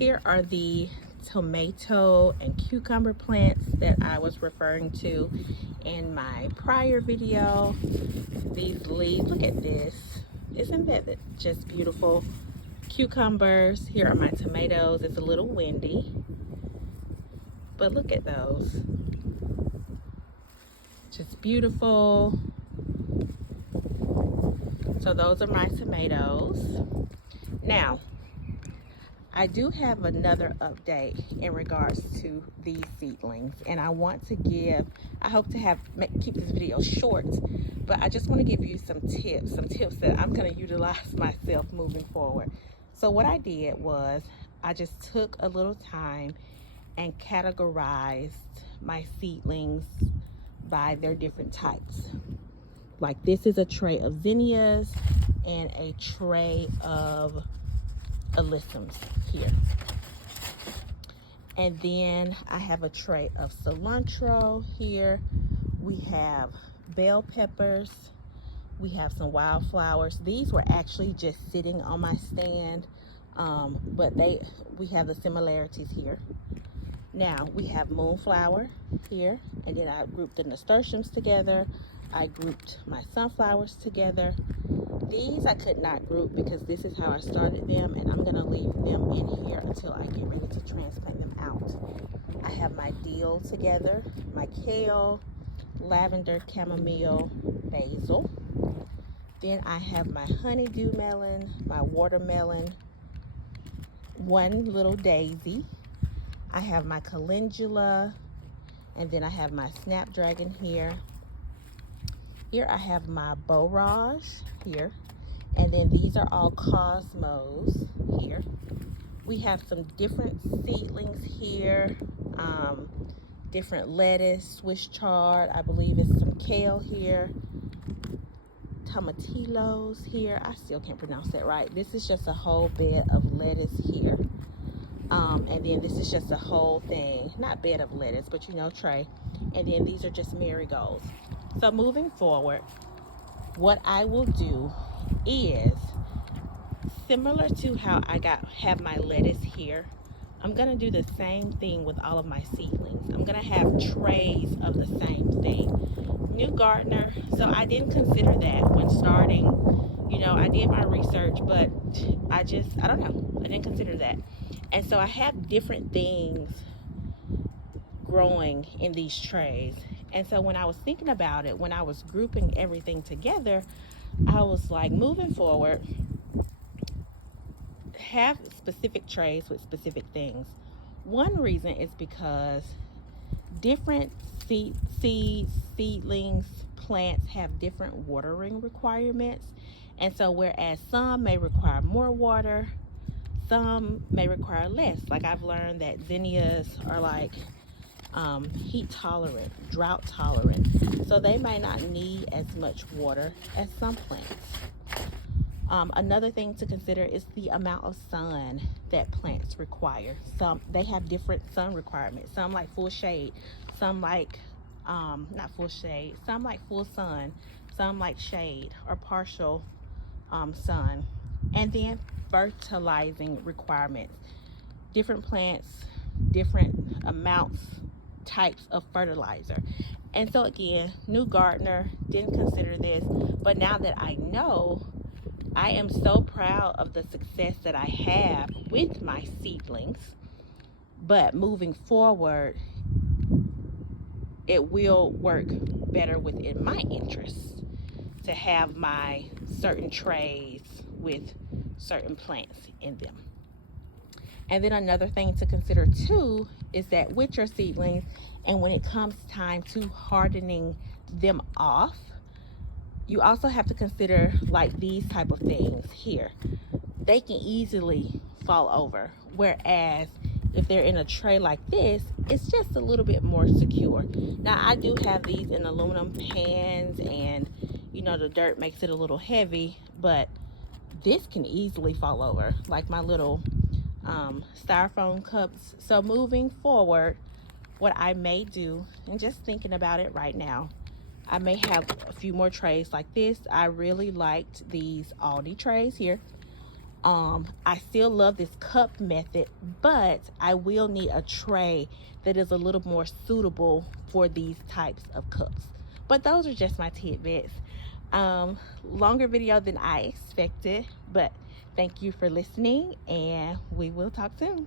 Here are the tomato and cucumber plants that I was referring to in my prior video. These leaves, look at this. Isn't that just beautiful? Cucumbers. Here are my tomatoes. It's a little windy, but look at those. Just beautiful. So those are my tomatoes. Now, I do have another update in regards to these seedlings, and I want to give, I hope to keep this video short, but I just want to give you some tips that I'm going to utilize myself moving forward. So what I did was I just took a little time and categorized my seedlings by their different types. Like this is a tray of zinnias and a tray of alyssums here. And then I have a tray of cilantro here. We have bell peppers. We have some wildflowers. These were actually just sitting on my stand, but we have the similarities here. Now we have moonflower here, and then I grouped the nasturtiums together. I grouped my sunflowers together. These I could not group because this is how I started them, and I'm gonna leave them in here until I get ready to transplant them out. I have my dill together, my kale, lavender, chamomile, basil. Then I have my honeydew melon, my watermelon, one little daisy. I have my calendula, and then I have my snapdragon here. Here I have my borage here, and then these are all cosmos here. We have some different seedlings here, different lettuce, Swiss chard, I believe it's some kale here, tomatillos here. I still can't pronounce that right. This is just a whole bed of lettuce here. And then this is just a whole thing, not bed of lettuce, but you know, tray. And then these are just marigolds. So moving forward, what I will do is similar to how I have my lettuce here. I'm gonna do the same thing with all of my seedlings. I'm gonna have trays of the same thing. New gardener, so I didn't consider that when starting. You know, I did my research, but I don't know, I didn't consider that. And so I have different things growing in these trays. And so when I was thinking about it, when I was grouping everything together, I was like, moving forward, have specific trays with specific things. One reason is because different seedlings, plants have different watering requirements. And so whereas some may require more water, some may require less. Like I've learned that zinnias are like heat tolerant, drought tolerant, so they may not need as much water as some plants. Another thing to consider is the amount of sun that plants require. They have different sun requirements. Some like full shade, some like not full shade, some like full sun, some like shade or partial sun. And then fertilizing requirements. Different plants, different amounts, types of fertilizer. And so again, new gardener, didn't consider this, but now that I know, I am so proud of the success that I have with my seedlings. But moving forward, it will work better within my interests to have my certain trays with certain plants in them. And then another thing to consider too is that with your seedlings, and when it comes time to hardening them off, you also have to consider like these type of things here. They can easily fall over, whereas if they're in a tray like this, it's just a little bit more secure. Now I do have these in aluminum pans, and you know, the dirt makes it a little heavy, but this can easily fall over, like my little styrofoam cups. So moving forward, what I may do, and just thinking about it right now, I may have a few more trays like this. I really liked these Aldi trays here. I still love this cup method, but I will need a tray that is a little more suitable for these types of cups. But those are just my tidbits. Longer video than I expected, but thank you for listening, and we will talk soon.